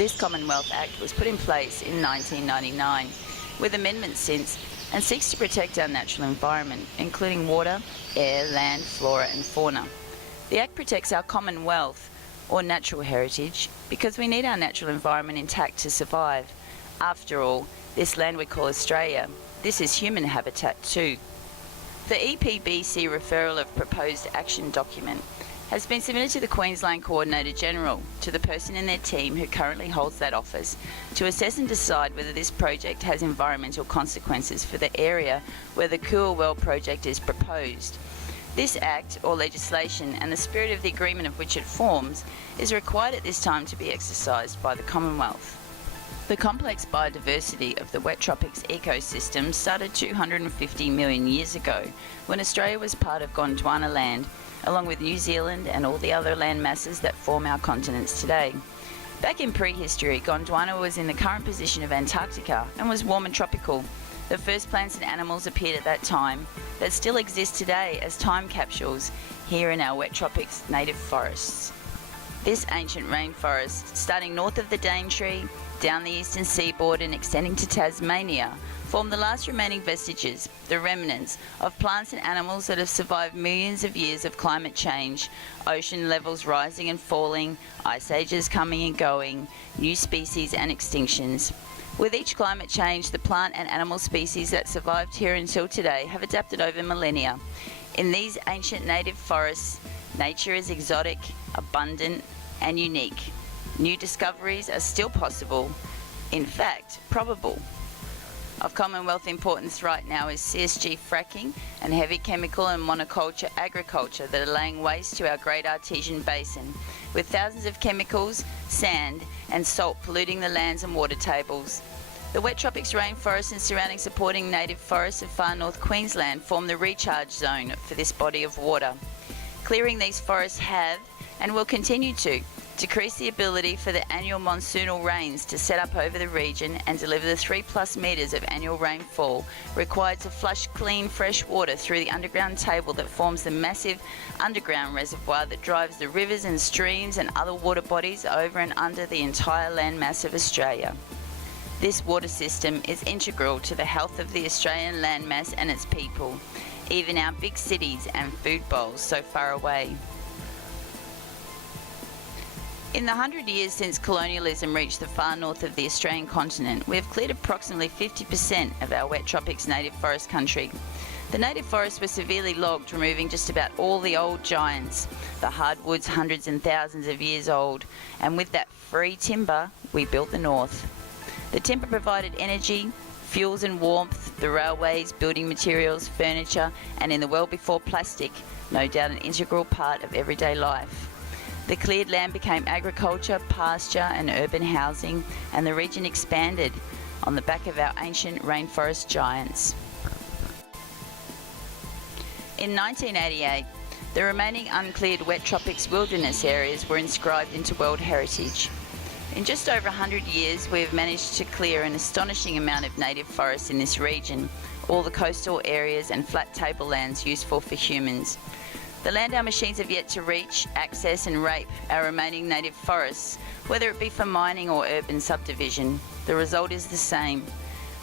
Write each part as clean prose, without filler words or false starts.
This Commonwealth Act was put in place in 1999, with amendments since, and seeks to protect our natural environment, including water, air, land, flora and fauna. The Act protects our Commonwealth, or natural heritage, because we need our natural environment intact to survive. After all, this land we call Australia, this is human habitat too. The EPBC Referral of Proposed Action document has been submitted to the Queensland Coordinator-General, to the person in their team who currently holds that office, to assess and decide whether this project has environmental consequences for the area where the KUR-World project is proposed. This Act, or legislation, and the spirit of the agreement of which it forms, is required at this time to be exercised by the Commonwealth. The complex biodiversity of the wet tropics ecosystem started 250 million years ago, when Australia was part of Gondwana land, along with New Zealand and all the other land masses that form our continents today. Back in prehistory, Gondwana was in the current position of Antarctica and was warm and tropical. The first plants and animals appeared at that time that still exist today as time capsules here in our wet tropics native forests. This ancient rainforest, starting north of the Daintree, down the eastern seaboard and extending to Tasmania, form the last remaining vestiges, the remnants, of plants and animals that have survived millions of years of climate change, ocean levels rising and falling, ice ages coming and going, new species and extinctions. With each climate change, the plant and animal species that survived here until today have adapted over millennia. In these ancient native forests, nature is exotic, abundant, and unique. New discoveries are still possible, in fact, probable. Of Commonwealth importance right now is CSG fracking and heavy chemical and monoculture agriculture that are laying waste to our Great Artesian Basin, with thousands of chemicals, sand and salt polluting the lands and water tables. The wet tropics rainforest and surrounding supporting native forests of far north Queensland form the recharge zone for this body of water. Clearing these forests have, and will continue to, decrease the ability for the annual monsoonal rains to set up over the region and deliver the 3+ metres of annual rainfall required to flush clean fresh water through the underground table that forms the massive underground reservoir that drives the rivers and streams and other water bodies over and under the entire landmass of Australia. This water system is integral to the health of the Australian landmass and its people, even our big cities and food bowls so far away. In the 100 years since colonialism reached the far north of the Australian continent, we have cleared approximately 50% of our wet tropics native forest country. The native forests were severely logged, removing just about all the old giants, the hardwoods hundreds and thousands of years old, and with that free timber, we built the north. The timber provided energy, fuels and warmth, the railways, building materials, furniture, and in the world before plastic, no doubt an integral part of everyday life. The cleared land became agriculture, pasture and urban housing, and the region expanded on the back of our ancient rainforest giants. In 1988, the remaining uncleared wet tropics wilderness areas were inscribed into World Heritage. In just over 100 years, we have managed to clear an astonishing amount of native forests in this region, all the coastal areas and flat tablelands useful for humans. The land our machines have yet to reach, access and rape our remaining native forests, whether it be for mining or urban subdivision, the result is the same.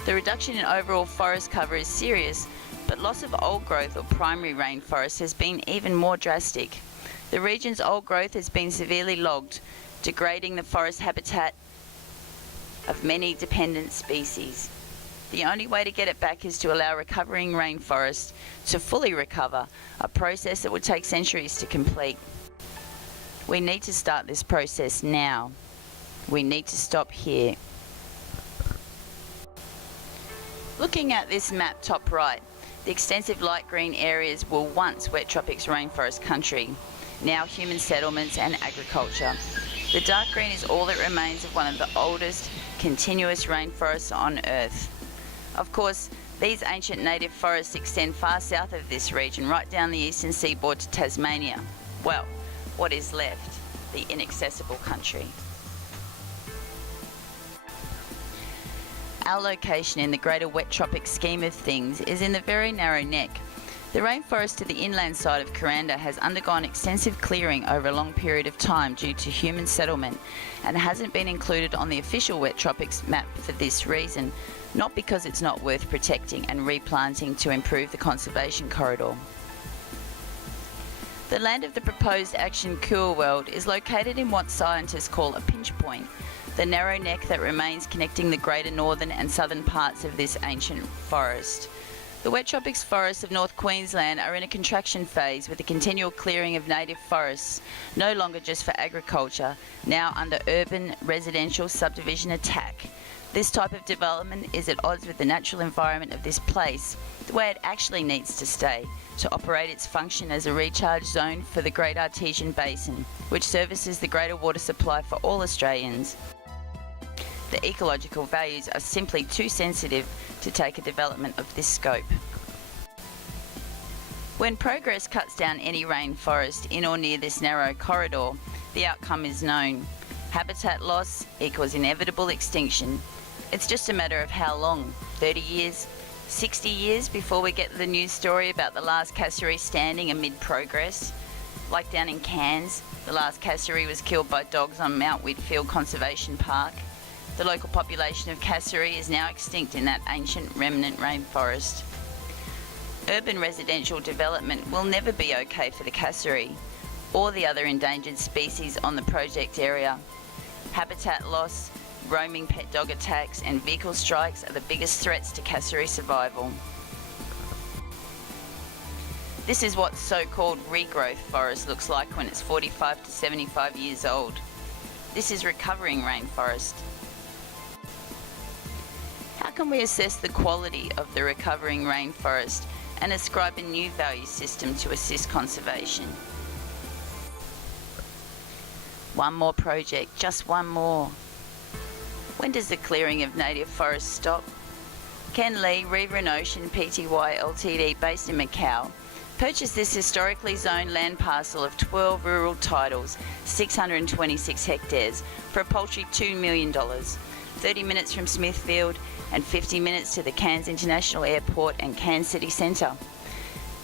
The reduction in overall forest cover is serious, but loss of old growth or primary rainforest has been even more drastic. The region's old growth has been severely logged, degrading the forest habitat of many dependent species. The only way to get it back is to allow recovering rainforests to fully recover, a process that would take centuries to complete. We need to start this process now. We need to stop here. Looking at this map top right, the extensive light green areas were once wet tropics rainforest country, now human settlements and agriculture. The dark green is all that remains of one of the oldest continuous rainforests on Earth. Of course, these ancient native forests extend far south of this region, right down the eastern seaboard to Tasmania. Well, what is left? The inaccessible country. Our location in the greater wet tropic scheme of things is in the very narrow neck. The rainforest to the inland side of Kuranda has undergone extensive clearing over a long period of time due to human settlement and hasn't been included on the official wet tropics map for this reason, not because it's not worth protecting and replanting to improve the conservation corridor. The land of the proposed action KUR-World is located in what scientists call a pinch point, the narrow neck that remains connecting the greater northern and southern parts of this ancient forest. The wet tropics forests of North Queensland are in a contraction phase with the continual clearing of native forests, no longer just for agriculture, now under urban residential subdivision attack. This type of development is at odds with the natural environment of this place, the way it actually needs to stay, to operate its function as a recharge zone for the Great Artesian Basin, which services the greater water supply for all Australians. The ecological values are simply too sensitive to take a development of this scope. When progress cuts down any rainforest in or near this narrow corridor, the outcome is known. Habitat loss equals inevitable extinction. It's just a matter of how long, 30 years, 60 years before we get the news story about the last cassowary standing amid progress. Like down in Cairns, the last cassowary was killed by dogs on Mount Whitfield Conservation Park. The local population of cassowary is now extinct in that ancient remnant rainforest. Urban residential development will never be okay for the cassowary or the other endangered species on the project area. Habitat loss, roaming pet dog attacks and vehicle strikes are the biggest threats to cassowary survival. This is what so-called regrowth forest looks like when it's 45 to 75 years old. This is recovering rainforest. How can we assess the quality of the recovering rainforest and ascribe a new value system to assist conservation? One more project, just one more. When does the clearing of native forests stop? Ken Lee, River and Ocean Pty Ltd, based in Macau, purchased this historically zoned land parcel of 12 rural titles, 626 hectares, for a paltry $2 million, 30 minutes from Smithfield and 50 minutes to the Cairns International Airport and Cairns City Centre.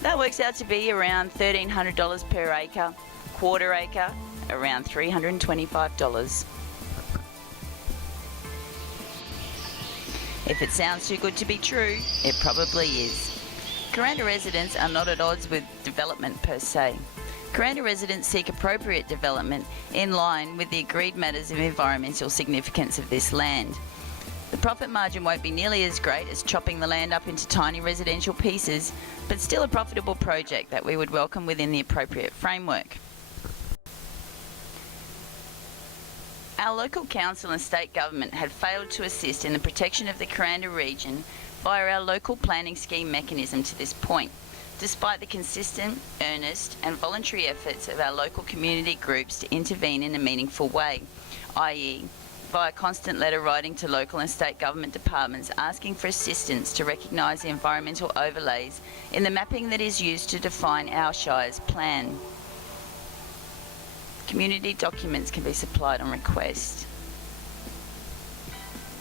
That works out to be around $1,300 per acre, quarter acre, around $325. If it sounds too good to be true, it probably is. Kuranda residents are not at odds with development per se. Kuranda residents seek appropriate development in line with the agreed matters of environmental significance of this land. The profit margin won't be nearly as great as chopping the land up into tiny residential pieces, but still a profitable project that we would welcome within the appropriate framework. Our local council and state government had failed to assist in the protection of the Kuranda region via our local planning scheme mechanism to this point, despite the consistent, earnest and voluntary efforts of our local community groups to intervene in a meaningful way, i.e. via constant letter writing to local and state government departments asking for assistance to recognise the environmental overlays in the mapping that is used to define our Shire's plan. Community documents can be supplied on request.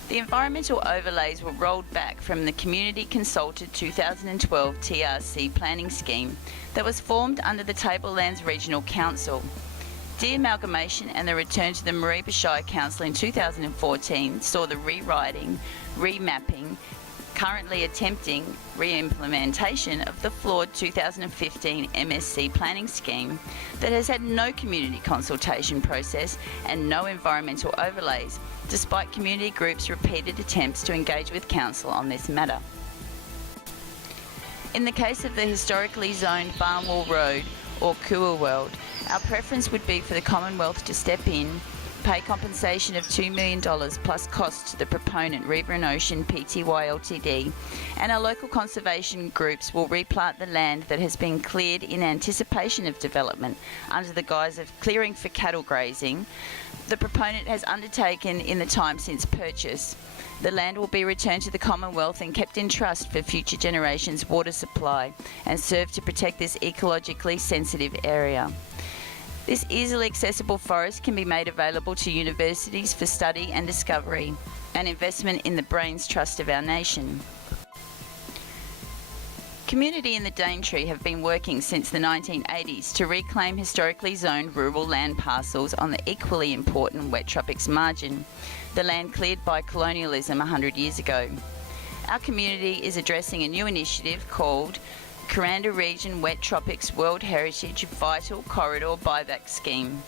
The environmental overlays were rolled back from the Community Consulted 2012 TRC planning scheme that was formed under the Tablelands Regional Council. De-amalgamation and the return to the Mareeba Shire Council in 2014 saw the rewriting, remapping, currently attempting re-implementation of the flawed 2015 MSC planning scheme that has had no community consultation process and no environmental overlays, despite community groups' repeated attempts to engage with Council on this matter. In the case of the historically zoned Farnwell Road or KUR-World, our preference would be for the Commonwealth to step in, pay compensation of $2 million plus costs to the proponent River and Ocean Pty Ltd, and our local conservation groups will replant the land that has been cleared in anticipation of development under the guise of clearing for cattle grazing the proponent has undertaken in the time since purchase. The land will be returned to the Commonwealth and kept in trust for future generations' water supply and serve to protect this ecologically sensitive area. This easily accessible forest can be made available to universities for study and discovery, an investment in the brains trust of our nation. community in the Daintree have been working since the 1980s to reclaim historically zoned rural land parcels on the equally important wet tropics margin, the land cleared by colonialism 100 years ago. Our community is addressing a new initiative called Kuranda Region Wet Tropics World Heritage Vital Corridor Buyback Scheme.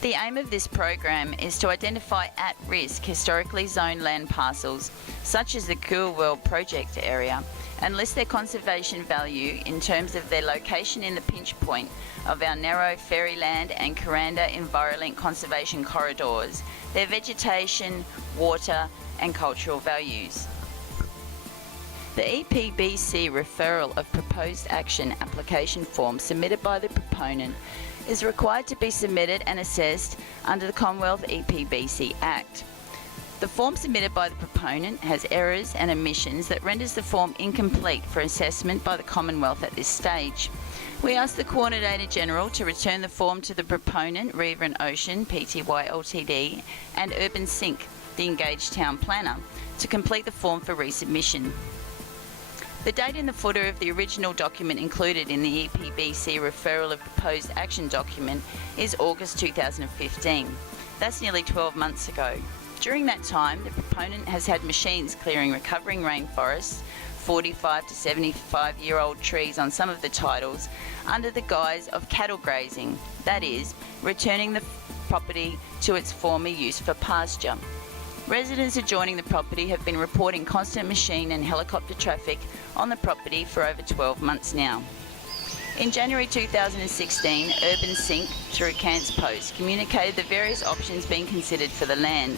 The aim of this program is to identify at-risk historically zoned land parcels, such as the KUR-World project area, and list their conservation value in terms of their location in the pinch point of our narrow Fairyland and Kuranda EnviroLink conservation corridors, their vegetation, water and cultural values. The EPBC Referral of Proposed Action application form submitted by the proponent is required to be submitted and assessed under the Commonwealth EPBC Act. The form submitted by the proponent has errors and omissions that renders the form incomplete for assessment by the Commonwealth at this stage. We ask the Coordinator General to return the form to the proponent, River and Ocean Pty Ltd, and Urban Sync, the engaged town planner, to complete the form for resubmission. The date in the footer of the original document included in the EPBC Referral of Proposed Action document is August 2015. That's nearly 12 months ago. During that time, the proponent has had machines clearing recovering rainforests, 45 to 75-year-old trees on some of the titles, under the guise of cattle grazing, that is, returning the property to its former use for pasture. Residents adjoining the property have been reporting constant machine and helicopter traffic on the property for over 12 months now. In January 2016, Urban Sync, through Cairns Post, communicated the various options being considered for the land.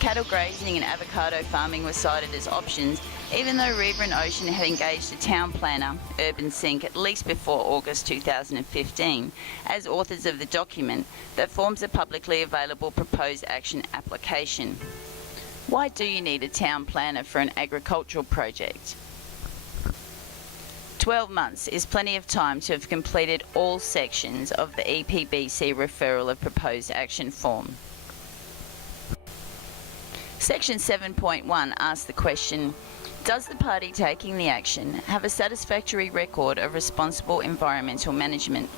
Cattle grazing and avocado farming were cited as options, even though River and Ocean had engaged a town planner, Urban Sync, at least before August 2015, as authors of the document that forms a publicly available proposed action application. Why do you need a town planner for an agricultural project? 12 months is plenty of time to have completed all sections of the EPBC Referral of Proposed Action form. Section 7.1 asks the question, does the party taking the action have a satisfactory record of responsible environmental management?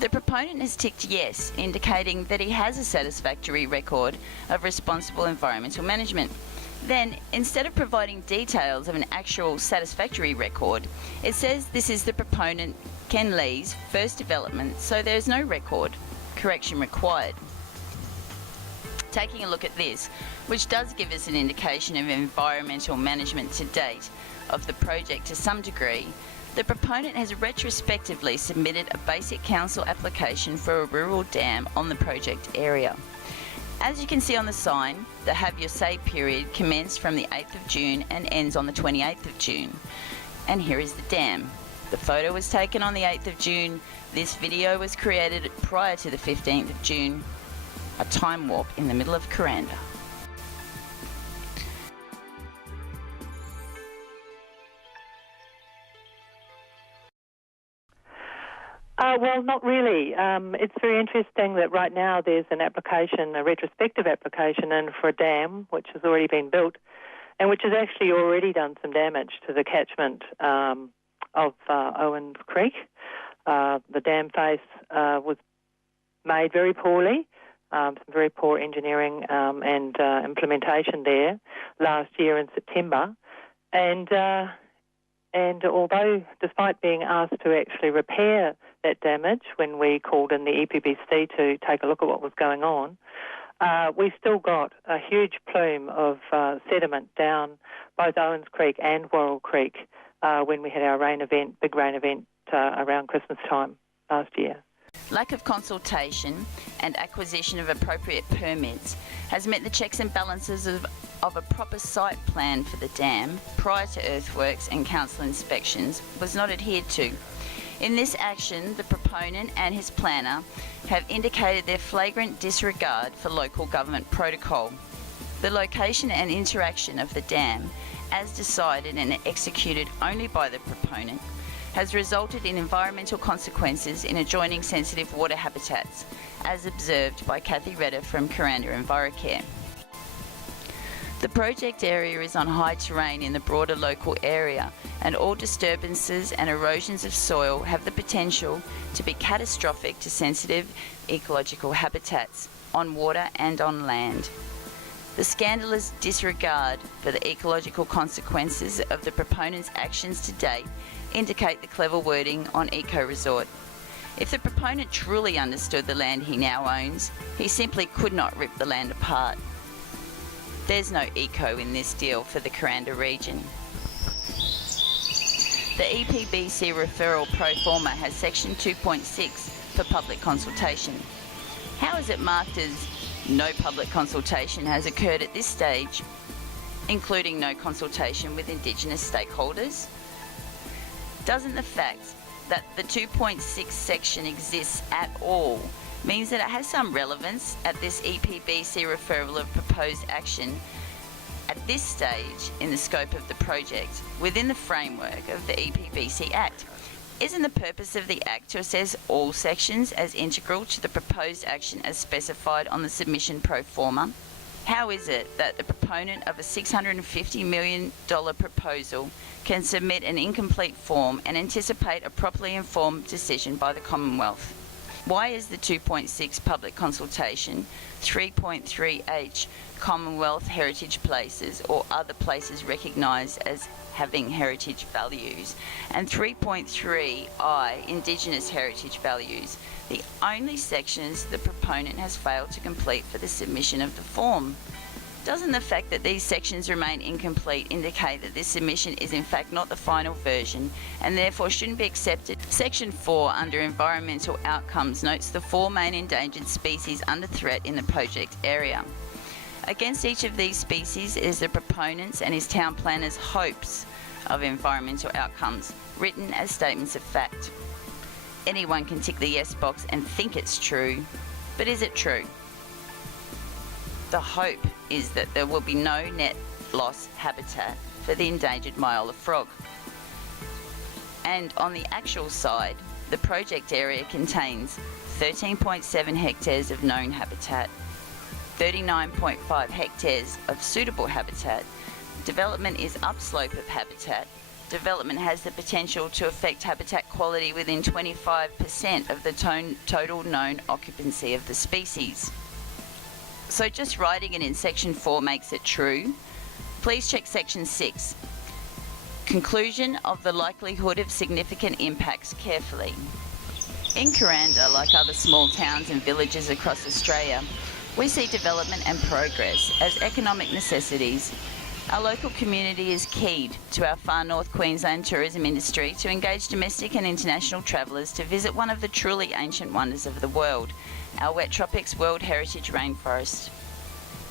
The proponent has ticked yes, indicating that he has a satisfactory record of responsible environmental management. Then, instead of providing details of an actual satisfactory record, it says this is the proponent Ken Lee's first development, so there is no record. Correction required. Taking a look at this, which does give us an indication of environmental management to date of the project to some degree, the proponent has retrospectively submitted a basic council application for a rural dam on the project area. As you can see on the sign, the Have Your Say period commenced from the 8th of June and ends on the 28th of June. And here is the dam. The photo was taken on the 8th of June. This video was created prior to the 15th of June. A time warp in the middle of Kuranda. Well, not really. It's very interesting that right now there's an application, a retrospective application in for a dam, which has already been built, and which has actually already done some damage to the catchment of Owens Creek. The dam face was made very poorly, some very poor engineering and implementation there last year in September. And although, despite being asked to actually repair that damage when we called in the EPBC to take a look at what was going on, we still got a huge plume of sediment down both Owens Creek and Worrell Creek when we had our big rain event around Christmas time last year. Lack of consultation and acquisition of appropriate permits has meant the checks and balances of a proper site plan for the dam prior to earthworks and council inspections was not adhered to. In this action, the proponent and his planner have indicated their flagrant disregard for local government protocol. The location and interaction of the dam, as decided and executed only by the proponent, has resulted in environmental consequences in adjoining sensitive water habitats, as observed by Kathy Redder from Kuranda EnviroCare. The project area is on high terrain in the broader local area, and all disturbances and erosions of soil have the potential to be catastrophic to sensitive ecological habitats on water and on land. The scandalous disregard for the ecological consequences of the proponent's actions to date indicate the clever wording on eco-resort. If the proponent truly understood the land he now owns, he simply could not rip the land apart. There's no eco in this deal for the Kuranda region. The EPBC Referral pro forma has section 2.6 for public consultation. How is it marked as no public consultation has occurred at this stage, including no consultation with Indigenous stakeholders? Doesn't the fact that the 2.6 section exists at all means that it has some relevance at this EPBC referral of proposed action at this stage in the scope of the project within the framework of the EPBC Act? Isn't the purpose of the Act to assess all sections as integral to the proposed action as specified on the submission pro forma? How is it that the proponent of a $650 million proposal can submit an incomplete form and anticipate a properly informed decision by the Commonwealth? Why is the 2.6 public consultation, 3.3H Commonwealth heritage places or other places recognised as having heritage values, and 3.3I Indigenous heritage values the only sections the proponent has failed to complete for the submission of the form? Doesn't the fact that these sections remain incomplete indicate that this submission is in fact not the final version and therefore shouldn't be accepted? Section 4 under environmental outcomes notes the 4 main endangered species under threat in the project area. Against each of these species is the proponent's and his town planner's hopes of environmental outcomes, written as statements of fact. Anyone can tick the yes box and think it's true, but is it true? The hope is that there will be no net loss habitat for the endangered Myola frog. And on the actual side, the project area contains 13.7 hectares of known habitat, 39.5 hectares of suitable habitat. Development is upslope of habitat. Development has the potential to affect habitat quality within 25% of the total known occupancy of the species. So just writing it in section 4 makes it true. Please check section 6. Conclusion of the likelihood of significant impacts carefully. In Kuranda, like other small towns and villages across Australia, we see development and progress as economic necessities. Our local community is keyed to our far north Queensland tourism industry to engage domestic and international travellers to visit one of the truly ancient wonders of the world, our Wet Tropics World Heritage Rainforest.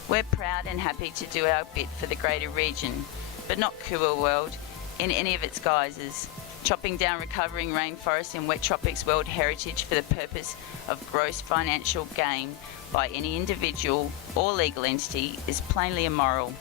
We're proud and happy to do our bit for the greater region, but not KUR-World in any of its guises. Chopping down recovering rainforests in Wet Tropics World Heritage for the purpose of gross financial gain by any individual or legal entity is plainly immoral.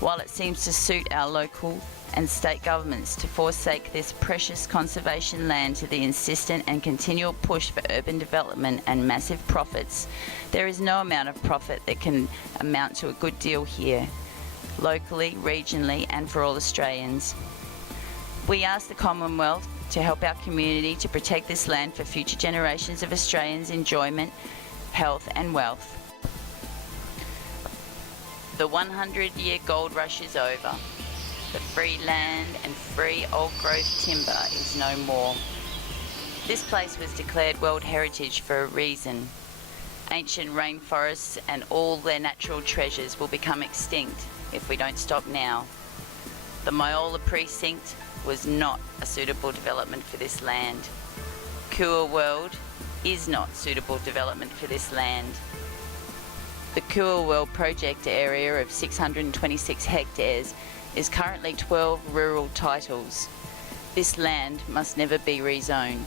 While it seems to suit our local and state governments to forsake this precious conservation land to the insistent and continual push for urban development and massive profits, there is no amount of profit that can amount to a good deal here, locally, regionally, and for all Australians. We ask the Commonwealth to help our community to protect this land for future generations of Australians' enjoyment, health and wealth. The 100-year gold rush is over. The free land and free old growth timber is no more. This place was declared World Heritage for a reason. Ancient rainforests and all their natural treasures will become extinct if we don't stop now. The Myola precinct was not a suitable development for this land. KUR-World is not suitable development for this land. The KUR-World project area of 626 hectares is currently 12 rural titles. This land must never be rezoned.